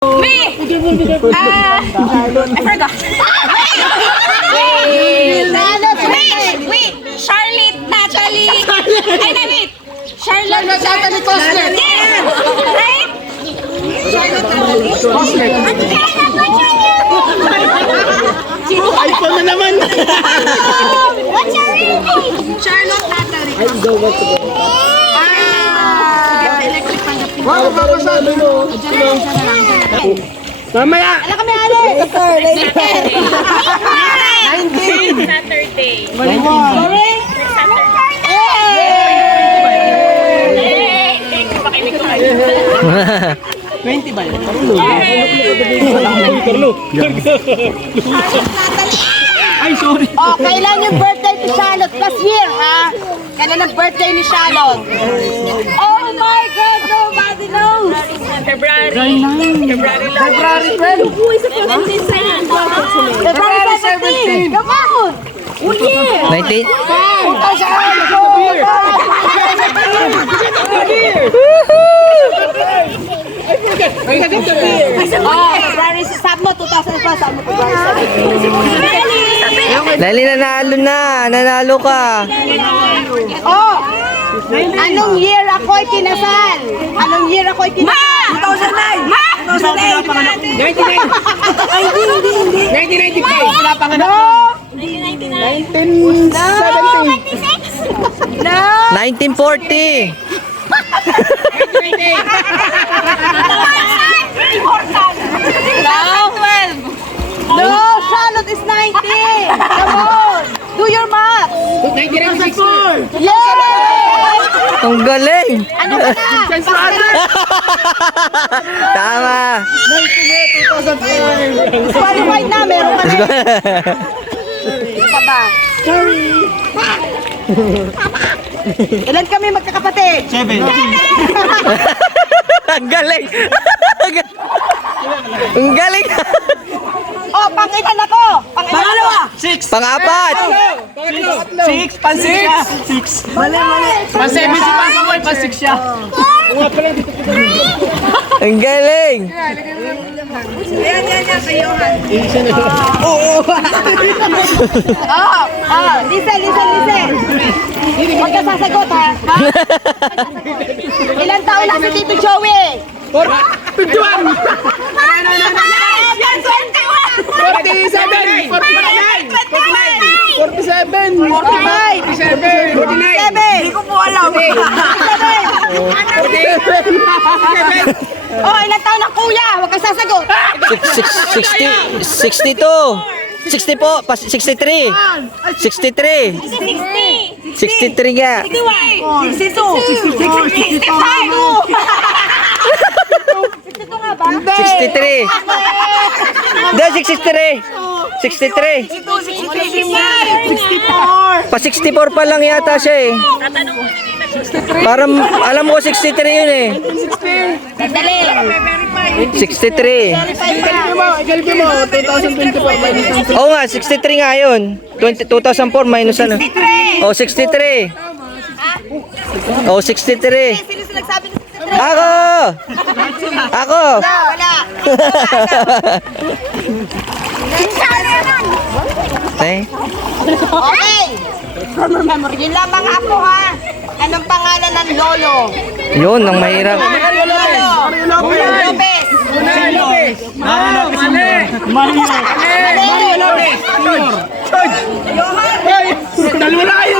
Me! I forgot. Wait! Charlotte Natalie! Ay, wait! Charlotte Natalie Cosner! Yes! Right? Charlotte Natalie Cosner. iPhone na naman! What's your real name? Charlotte Natalie. Wow, papasado mo! Mamaya! Alam kami, Ale! Saturday. 19. Saturday. Sorry? Pakinig ko kayo. 20 ba yun? Ay, sorry! Oh, kailan yung birthday ni Charlotte? Last year, ha? Kailan ang birthday ni Charlotte? Oh my God, nobody knows! February 12. February 12! February 17! Come on! Oh yeah! 19? Oh, February si Sabno, 2012, Sabno, February 17. Dali, nanalo ka. Oh! Anong year ako'y kinasal? Anong year ako'y kinasal? 2009! Ma! 2009! 1995! Wala pa nga na! 1970! No! 1940. No, Charlotte is 90! Come on! Do your math! 1996! Yeah! Ang galing. Ano ka na? Tama. 2005! Qualified na, meron ka na. Ano pa ba? Ilan kami magkakapatid? 7! Ang galing. Ang galing. Oh, pang-ilan ako? Pangalawa! 6! Pang-apat. 6! Pan-6 siya! 6! Mali! Pan-7 si Pan-Samoy! Pan-6 siya! Ang galing. Yan, kayuhan. Listen. Huwag ka sasagot, ha? Ilan taon na si Tito Joey? 21! 47! 49! 47! 45! 47! Hindi ko po alam. 47! Oh, ilan taon ng kuya? Huwag ka sasagot. 60, 62. 60 po. 63. 63. 60. 63 nga. 62! 65! 62 nga ba? 63. Hindi, 63. 63. 64! Pa 64 pa lang yata siya eh. Tatanong ko ni Tita. Parang alam mo 63 yun eh. Sandali! 63. Ikalipin mo, 2024 Oo nga, 63 nga yun. 2004 minus ano. Oh, 63. Oh, 63. Sino nagsabi ng 63? Ako! Ako! Wala! Eh? Okay! Yun lamang ako, ha? Anong pangalan ng lolo? Yun, ang mahirap. Lolo! Lopez! Mario Lopez! Dalawa na kayo!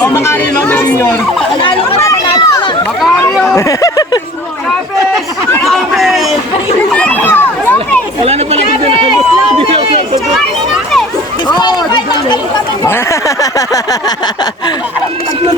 O, Macario Lopez Senior! Panalo ka na, panalo ka na. Macario! Lopez! Lopez! Wala na pala dito na. Disqualified na kami kami mo.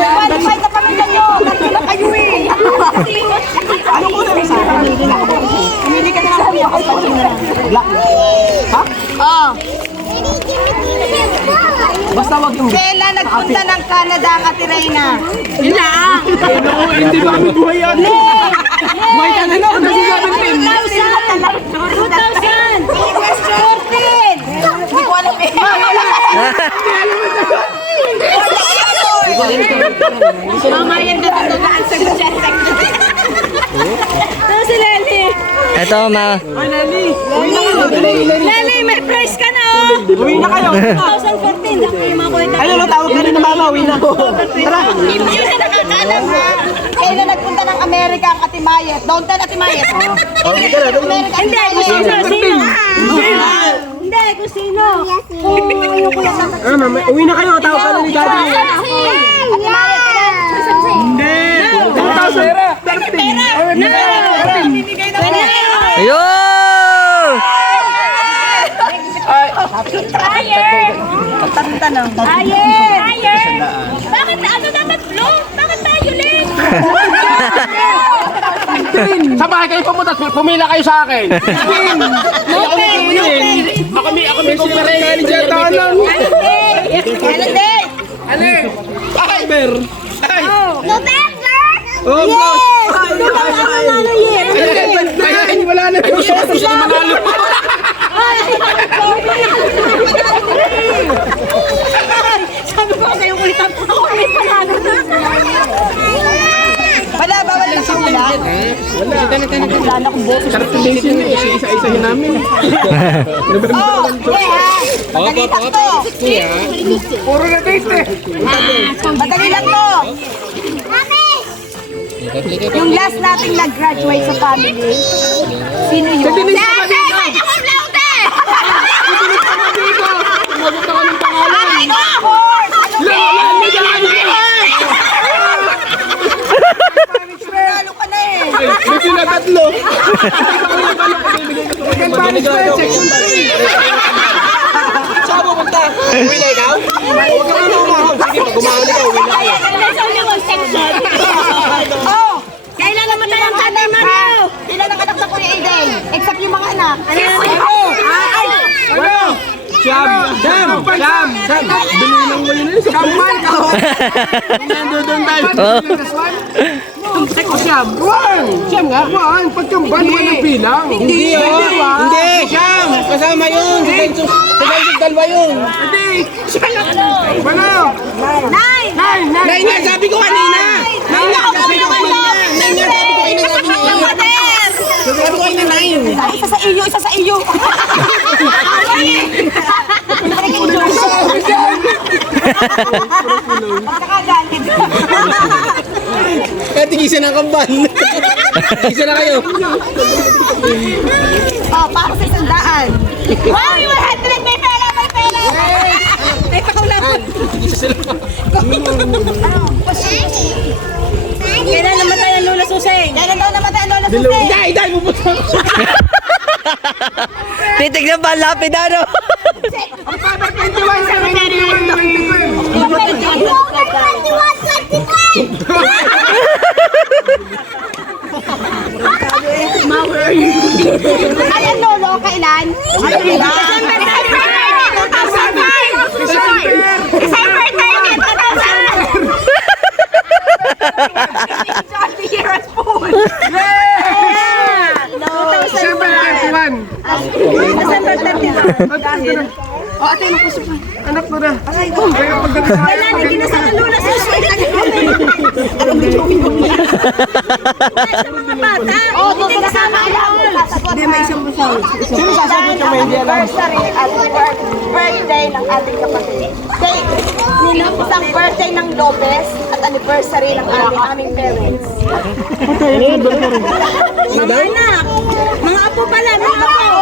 Disqualified na kami kayo. Tatlo na kayo eh. Ano ko na sa akin? Pumili ka na lang kuya ko. Ha? Oh. Basta wag yung... Kailan nagpunta ng Canada ang Katirina? Yun lang. Hindi ba kami buhay yan? Buhay ka na lang! 2000! 2014! Hindi ko alam eh. Mamaya na ito na ang sagot siya. Ito, Lali, may price ka na oh! Uwi na kayo. 2014, dami yung mga kwenta. Ayun, tawag ka rin na mama. Uwi na. Tara. Hindi na nakakaalam ha. Kailan nagpunta ng Amerika ang Atimayet? Downtown Atimayet. Hindi, kung sino. Hindi, kung sino. Yung kuya sa Uwi na kayo. Tawag ka rin ni Daddy. Atimayet ka na. Hindi. 2,000. ayun! Tire! Tanong. Tire! Bakit ano dapat blue? Bakit tayo ulit? Sa bahay kayo pumunta. Pumila kayo sa akin. Ako may kumpare. Kailan din? Fiber. November! Oh, Yes! Ano year? Kaya wala na. Gusto na manalo. Sabi ko kayo kulitan po ako may panalo na. Wala, bawal na sa hula. Wala na kong boses. Sarap yung basin na eh. Isa-isahin namin. Oh, okay ha. Madali lang to. Puro na taste eh. Madali lang to. Yung last nating nag-graduate sa family, sino yun? Dati Sumagot ako ng pangalan. Ay, of course! Lalo ka na eh. May sila tatlo. Second punishment, section 3. Saan mo punta? Uwi na ikaw? Huwag ka na umahon. Sige, pag umahon ikaw, uwi na kayo. Nasa uli mo section. Oh, kailan naman tayo ang tatay Mario? Ilan ang anak na Kuya Aiden? Except yung mga anak. Ano? Siyam! Bili lang mo yun. Siyam! Nandun tayo. Siyam! Siyam nga? Pagkamban mo ng bilang. Hindi Hindi! Siyam! Kasama yun! Si Bensus dalawa yun! Hindi! Wala! Nine nga! Sabi ko kanina! Nine nga! Sabi ko kanina! Isa sa iyo, isa sa iyo. Kaya tigisan ang kamban. Tigisan na kayo. Oh, para sa 100. Wow, you were 100. May pera, may pera. May pakulapon. Kailan namatay ang Lola Suseng? Kailan daw namatay ang Lola Suseng? Dahil pupunta. Titignan ba ang lapid ano? Ay, ang lolo, kailan? December 2005! December 30, 2000! Year at food! December 31. December 30. Dahil. Oh, ate, anak mo na. Kailan ikinasal ang Lola Suseng? Sa mga bata. Oo, hindi kasama lang. Hindi, may isang busal. Sino sasagot yung may hindi alam? Anniversary at birthday ng ating kapatid. Isang birthday ng Lopez at anniversary ng aming parents. Mga anak. Mga apo pala. Mga apo.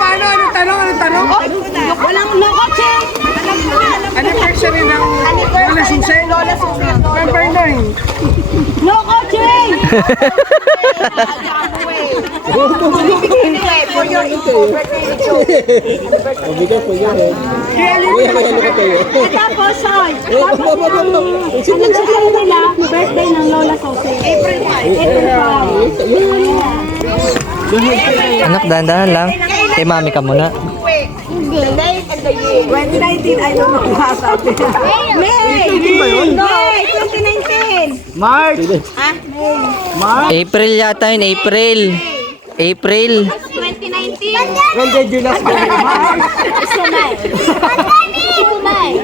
Paano? Anong tanong? Walang no kotse. Anniversary ng Lola Suseng? Lola Suseng. November 9. No kotse. Anyway, for your birthday tapos, Soy, anong sabi nila, birthday ng Lola Suseng? April 5. Anak, dahan-dahan lang. Kay mami ka muna. The date and the year. 2019, I don't know what happened. May! May! 2019! March! April yata yun, April. April. 2019! When did you last go? Sumay! Before May!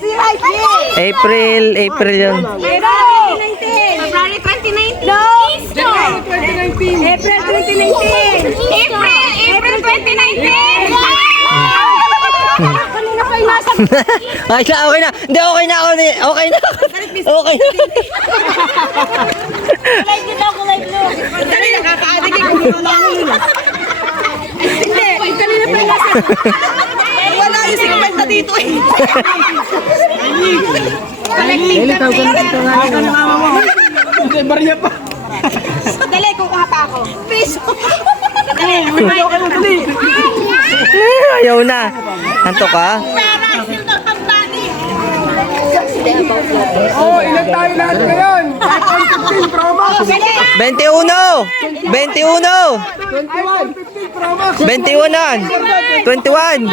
See right here! April yun. February 2019! February 2019! No! January 2019. April 2019! Ay, okay na. Hindi, okay na ako. Okay na. Okay na. Kulay din ako, kulay blue. Dali, nakaka-addict eh. Hindi, kanina pa yung wala yung 50 dito eh. Dali, tawag ka ng mama mo. Hindi, barya pa. Dali, kukuha pa ako. Piso. Ayaw na. Anto ka? Para, silver company. Oh, ilan tayo lahat ngayon? iPhone 15 Pro Max. 21! 21! 21, 15 Pro Max. 21 na! 21!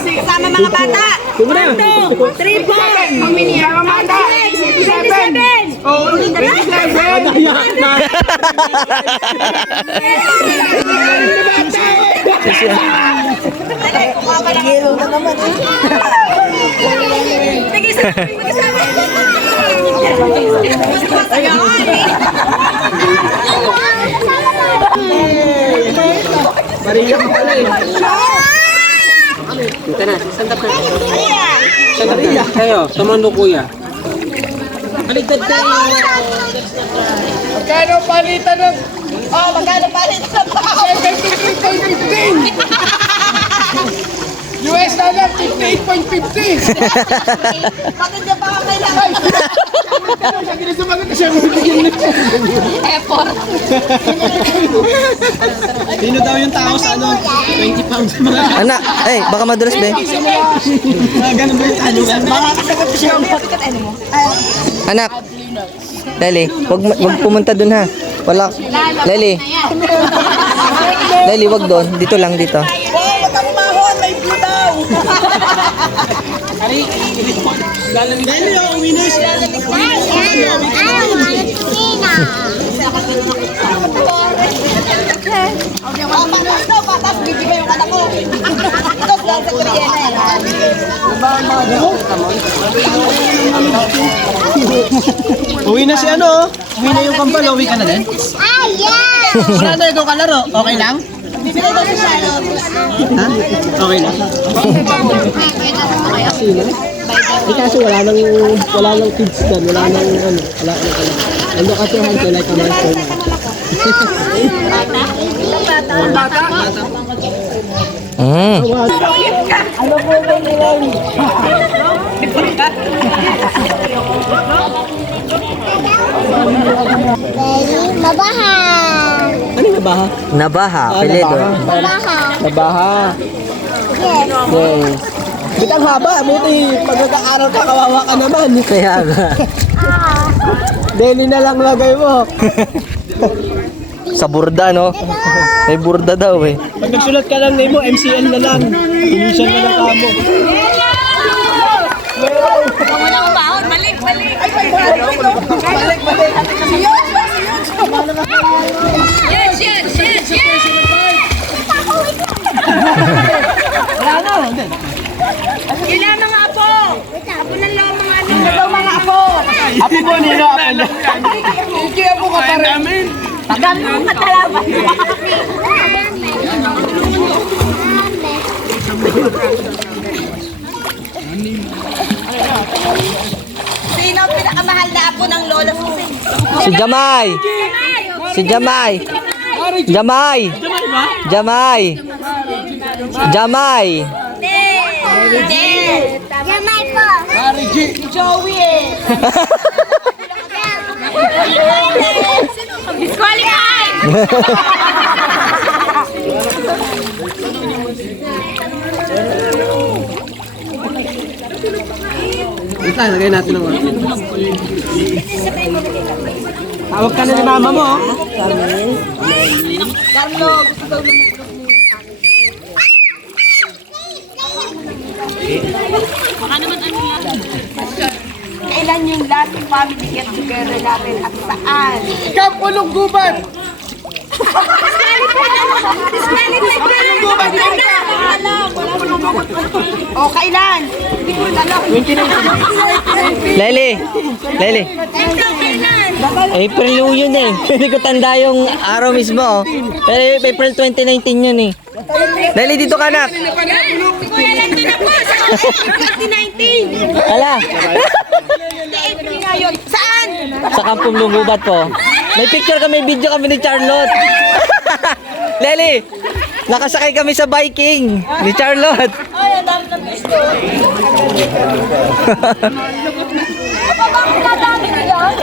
Kasama mga bata. Triple. Mga bata. 27. Oh, 27. Dali, kukuha pa lang. Hero na naman eh. Maria ka pala eh. Ito na, sandap na. Sandap na. Kayo, tumando kuya. Baliktad kayo. Magkano palitan ng... Oh, magkano palit sa bao? 17.50! US dollar, 58.50! Matindi pa ang kailangan. Lagi na sumagot na siya. Effort. Sino daw yung tao sa ano? 20 pounds mga... Anak, baka madulas be. Ganun ba yung tanungan? Makakasagot siya. Anak. Lely, wag pumunta dun ha. Wala. Lely. Lely, wag doon. Dito lang, dito. Oh, wag kang umahon. May blue daw. Dahil yung winners. Oh, patas daw, patas. Bibigay yung anak ko. Ito, dahil sa kuryena eh. Uwi na si ano? Uwi na yung kampal. Uwi ka na din? Wala na ikaw kalaro. Okay lang? Bibigay daw sa siya. Ha? Okay lang? Di kaso wala nang kids doon. Wala nang ano. Wala nang ano. Ano kasi hanto like a master na. Bata? Mm. Ano po ba nila? Mabaha. Ano yung nabaha? Nabaha, peledo. Mabaha. Nabaha. Yes. Yes. Ba't ang haba? Buti pag nag-aaral ka, kawawa ka naman. Kaya nga. Daily na lang lagay mo. Sa burda, no? May burda daw eh. Pag nagsulat ka lang name mo, MCL na lang. Initial na lang ka mo. Wala akong baon. Balik, balik. Balik. Yes, yes, yes, yes. Yun lang mga apo. Apo na lang mga ano. Ito daw mga apo. Apo mo nila, apo niya. Hindi apo ka pa rin. Tagal mo matalaban. Sino ang pinakamahal na apo ng lola mo? Si Jamay. Si Jamay. Jamay. Jamay. Jamay. Hindi. Jamay po. Mari G. Joey eh. Disqualified. Ito, lagay natin ang mga. Tawag ka na ni mama mo. Carlo, gusto daw ng Kailan yung last family get together natin at saan? Camp Ulong Gubat! O, kailan? Hindi ko alam. Lely. Lely. April yun eh. Hindi ko tanda yung araw mismo. Oh. Pero April 2019 yun eh. Lely, dito ka anak. Kuya, nandun ako sa 2019. Ala, April nga yun. Saan? sa Kampong Lunggubat po. May picture kami, video kami ni Charlotte. Lely, nakasakay kami sa Viking ni Charlotte. Ay, ang dami ng gusto. Ano ba ang pinadami ko yan?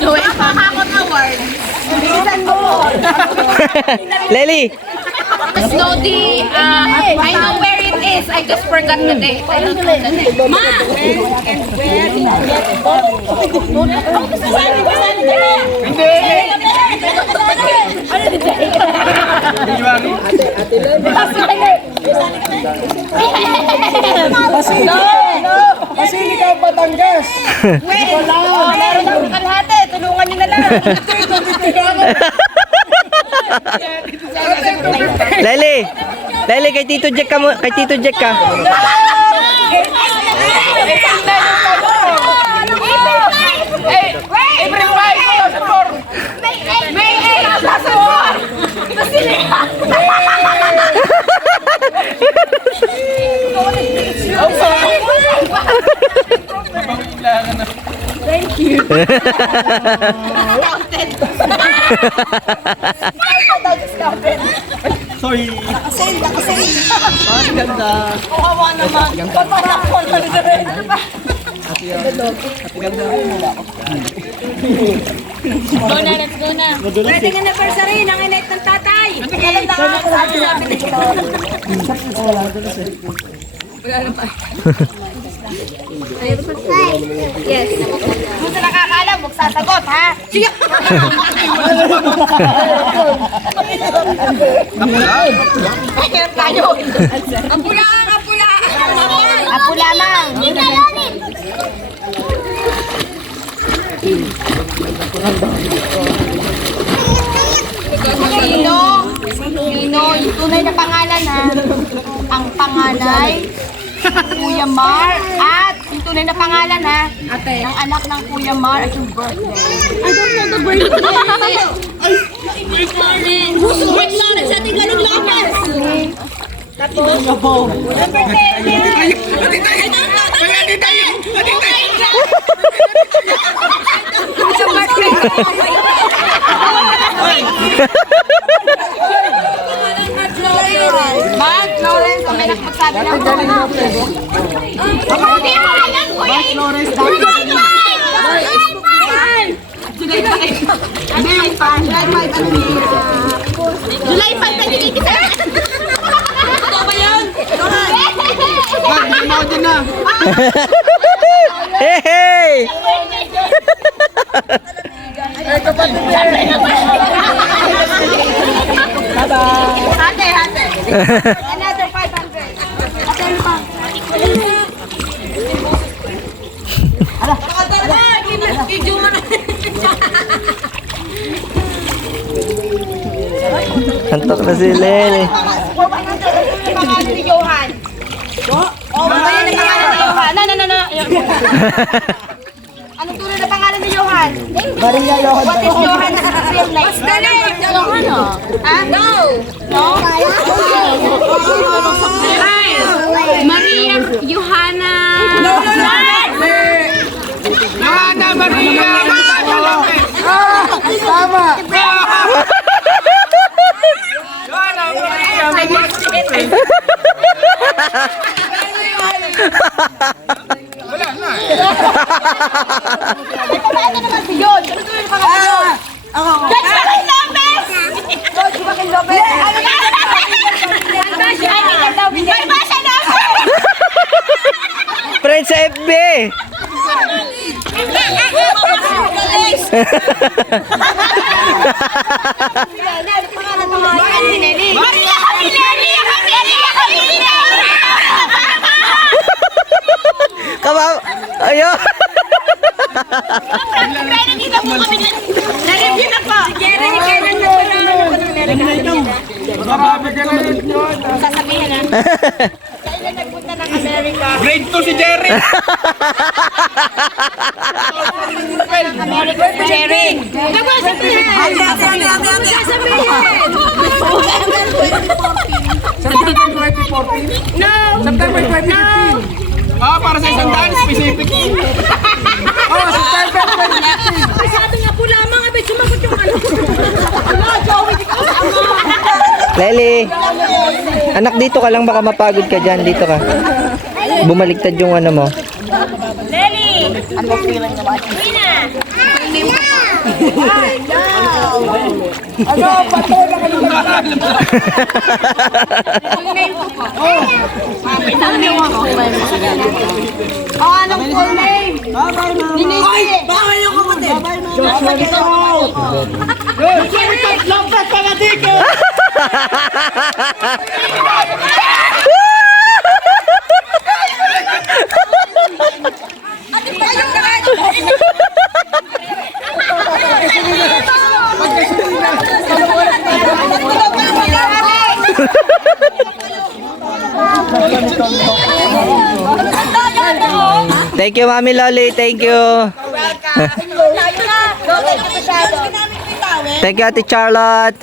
Joey, pakakot award. Bilisan mo. Lely, No, I know where it is. I just forgot the date. I don't know the date. Ma! Pasiligaw Batangas. Meron akong kalahati. Tulungan nyo na lang. Lely, kay Tito Jack ka mo, kay Tito Jack ka. Go na, let's go na. Wedding anniversary ng init ng tatay. Yes. Kung sa nakakaalam, magsasagot, ha? Sige. Ayan tayo. Apulaan, apulaan. Apula lang. Sino, yung tunay na pangalan ha. Ang panganay, Kuya Mar, at yung tunay na pangalan ha, ng anak ng Kuya Mar at yung birthday. I don't know the birthday. Ay, Gusto ko lang sa ating ganun lakas. Tapos, ang birthday niya. Mark Lawrence, ang may nakapagsabi ng Hindi mo alam ko yan. July 5 na ginikita. Ito ba yun? Ano din na? Hey, hey! Hate, hate. Another 500. Ate, ano pa? Video mo na. Antok na si Lely. Pangalan ni Johan. Oh, pangalan ni Johan. No. Anong tunay na pangalan ni Johan? Maria Johan. What is Johan's real name? What's the name? Johan, ah? No. No? Maria Johanna. Johanna Maria. Tama. Johanna Maria. Wala na. Ano naman si John? Ano tunay na pangalan ni John? George Joaquin Lopez! George Joaquin Lopez! Ano na? May basa na ako! Friend sa FB. Maria Camilleri! Kawawa. Ayo. Na-review na po! Jerry, kailan na po Marami ka na rin yun. sasabihin na. Kailan nagpunta ng Amerika? Grade 2 si Jerry. American sharing. September 2014? No! September 2015? Ah, para sa isang daan, specific. Oh, September 2015. Sabi nga po lamang, abay sumagot yung ano. Lely, anak dito ka lang, baka mapagod ka dyan. Dito ka. Bumaligtad yung ano mo. Lely! Ano feeling naman? Rina! Ano, pato na kayo mahal. Oh, anong full name? Ay! Bawal yung kapatid! Lopez Panatico! Thank you, Mami Loli. Thank you. Thank you, Ate Charlotte.